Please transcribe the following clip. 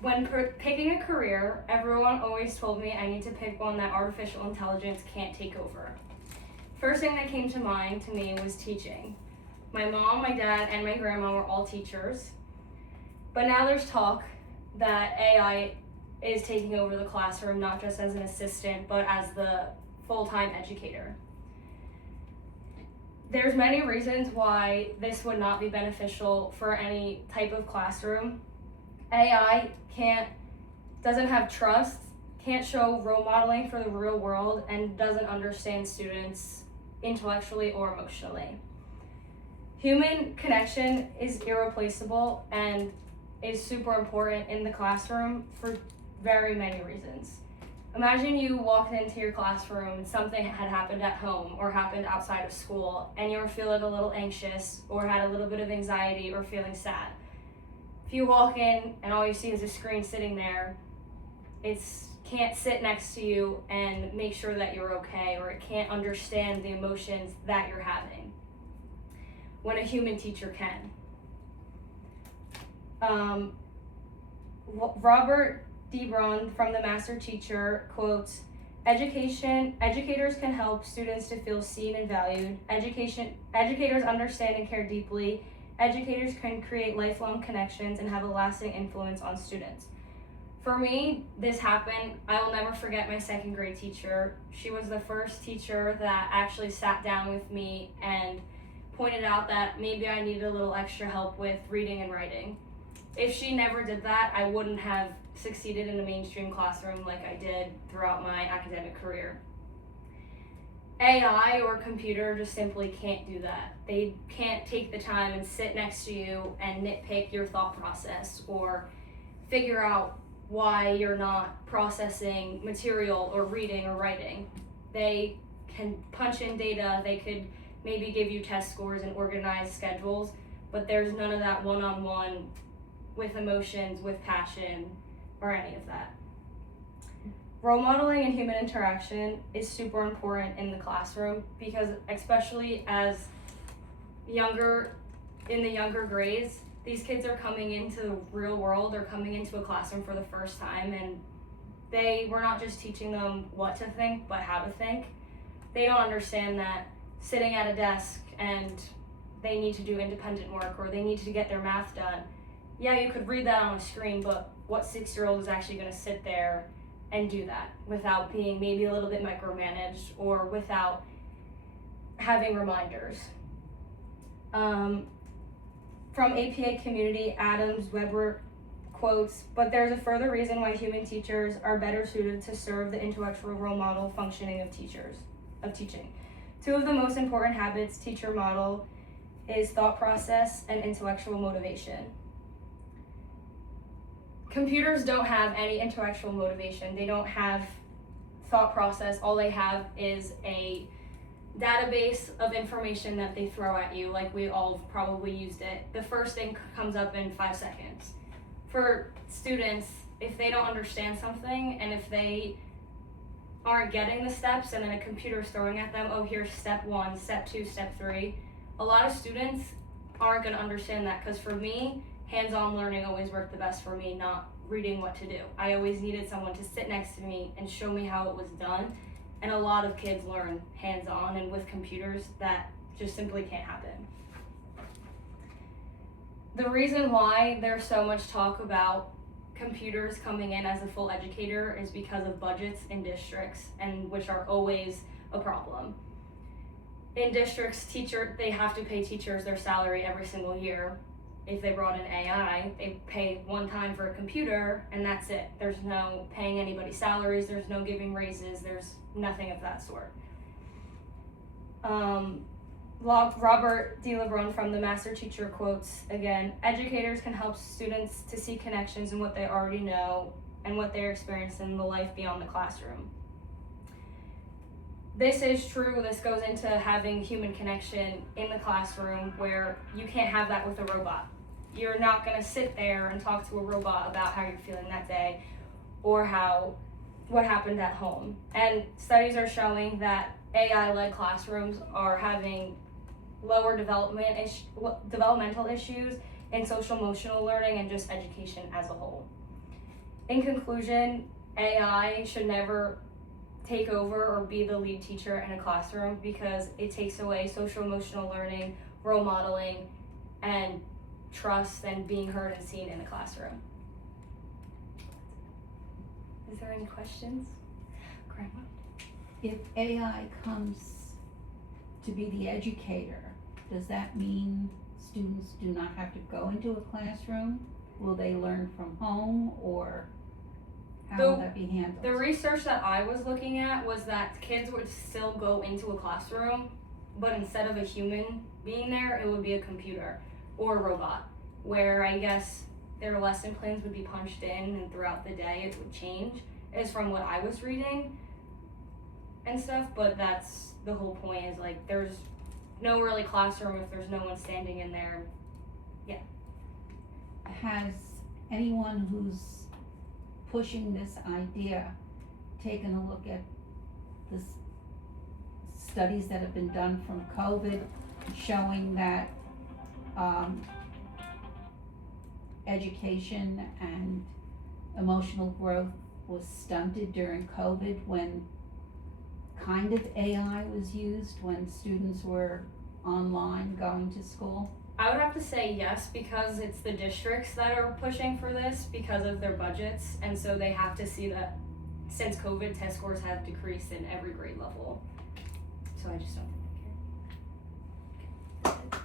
Picking a career, everyone always told me I need to pick one that artificial intelligence can't take over. First thing that came to mind to me was teaching. My mom, my dad, and my grandma were all teachers. But now there's talk that AI is taking over the classroom, not just as an assistant, but as the full-time educator. There's many reasons why this would not be beneficial for any type of classroom. AI doesn't have trust, can't show role modeling for the real world, and doesn't understand students intellectually or emotionally. Human connection is irreplaceable and is super important in the classroom for very many reasons. Imagine you walked into your classroom and something had happened at home or happened outside of school and you were feeling a little anxious or had a little bit of anxiety or feeling sad. If you walk in and all you see is a screen sitting there, it can't sit next to you and make sure that you're okay, or it can't understand the emotions that you're having, when a human teacher can. Robert D. Braun from The Master Teacher quotes, educators can help students to feel seen and valued. Educators understand and care deeply. Educators can create lifelong connections and have a lasting influence on students. For me, this happened. I will never forget my second grade teacher. She was the first teacher that actually sat down with me and pointed out that maybe I needed a little extra help with reading and writing. If she never did that, I wouldn't have succeeded in a mainstream classroom like I did throughout my academic career. AI or computer just simply can't do that. They can't take the time and sit next to you and nitpick your thought process or figure out why you're not processing material or reading or writing. They can punch in data, they could maybe give you test scores and organize schedules, but there's none of that one-on-one with emotions, with passion, or any of that. Role modeling and human interaction is super important in the classroom because, especially as in the younger grades, these kids are coming into the real world or coming into a classroom for the first time, and we're not just teaching them what to think, but how to think. They don't understand that sitting at a desk and they need to do independent work or they need to get their math done. Yeah, you could read that on a screen, but what 6-year-old is actually going to sit there and do that without being maybe a little bit micromanaged or without having reminders? From APA Community, Adams Weber quotes, but there's a further reason why human teachers are better suited to serve the intellectual role model functioning of teaching. Two of the most important habits teacher model is thought process and intellectual motivation. Computers don't have any intellectual motivation. They don't have thought process. All they have is a database of information that they throw at you, like we all probably used it. The first thing comes up in 5 seconds. For students, if they don't understand something and if they aren't getting the steps and then a computer is throwing at them, oh, here's step 1, step 2, step 3, a lot of students aren't going to understand that, because for me, hands-on learning always worked the best for me, not reading what to do. I always needed someone to sit next to me and show me how it was done. And a lot of kids learn hands-on, and with computers, that just simply can't happen. The reason why there's so much talk about computers coming in as a full educator is because of budgets in districts, and which are always a problem. In districts, they have to pay teachers their salary every single year. If they brought in AI, they pay one time for a computer and that's it. There's no paying anybody salaries, there's no giving raises, there's nothing of that sort. Robert D. LeBrun from The Master Teacher quotes again, educators can help students to see connections in what they already know and what they're experiencing in the life beyond the classroom. This is true. This goes into having human connection in the classroom, where you can't have that with a robot. You're not going to sit there and talk to a robot about how you're feeling that day or what happened at home. And studies are showing that AI-led classrooms are having lower developmental issues in social emotional learning and just education as a whole. in conclusion, AI should never take over or be the lead teacher in a classroom because it takes away social emotional learning, role modeling, and trust and being heard and seen in the classroom. Is there any questions? Grandma? If AI comes to be the educator, does that mean students do not have to go into a classroom? Will they learn from home, or how will that be handled? The research that I was looking at was that kids would still go into a classroom, but instead of a human being there, it would be a computer or a robot, where I guess their lesson plans would be punched in and throughout the day it would change, is from what I was reading and stuff. But that's the whole point, is like there's no really classroom if there's no one standing in there. Has anyone who's pushing this idea taken a look at the studies that have been done from COVID showing that education and emotional growth was stunted during COVID when kind of AI was used when students were online going to school? I would have to say yes, because it's the districts that are pushing for this because of their budgets, and so they have to see that since COVID, test scores have decreased in every grade level. So I just don't think they care.